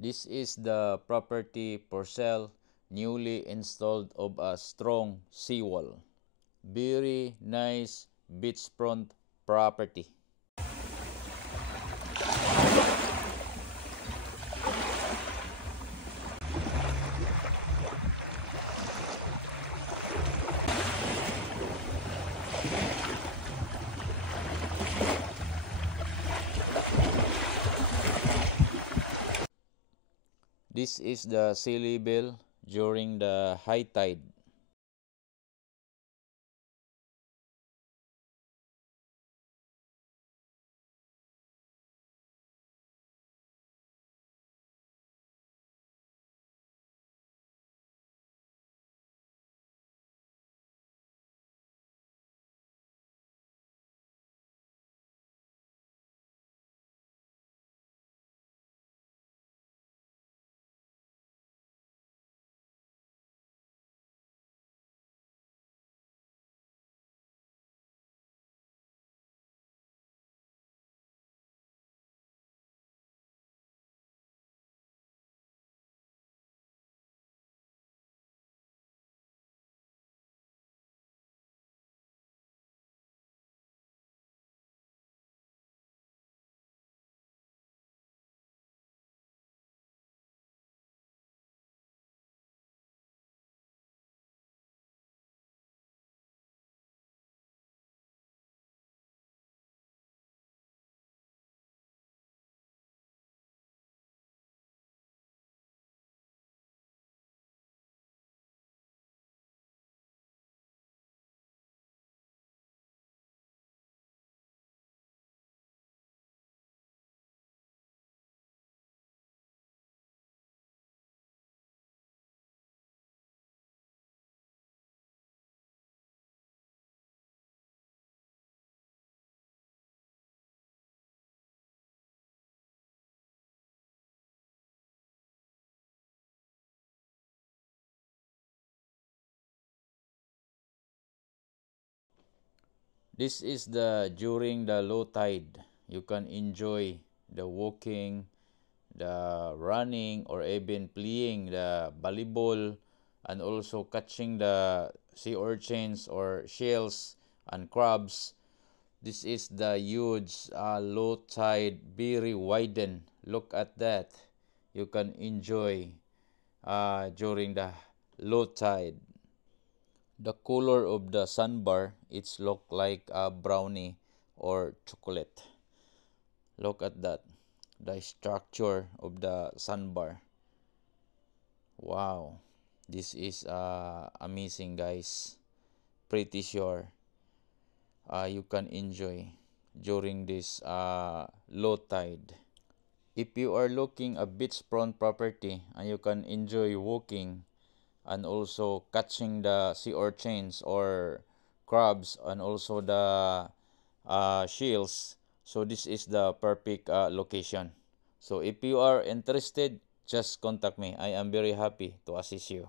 This is the property for sale, newly installed of a strong seawall. Very nice beachfront property. This is the sea level during the high tide. This is the during the low tide. You can enjoy the walking, the running, or even playing the volleyball, and also catching the sea urchins or shells and crabs. This is the huge low tide, very widen. Look at that. You can enjoy during the low tide. The color of the sandbar, it's look like a brownie or chocolate. Look at that. The structure of the sandbar. Wow. This is amazing, guys. Pretty sure you can enjoy during this low tide. If you are looking a beachfront property and you can enjoy walking and also catching the sea urchins or crabs and also the shells, so this is the perfect location. So if you are interested, just contact me. I am very happy to assist you.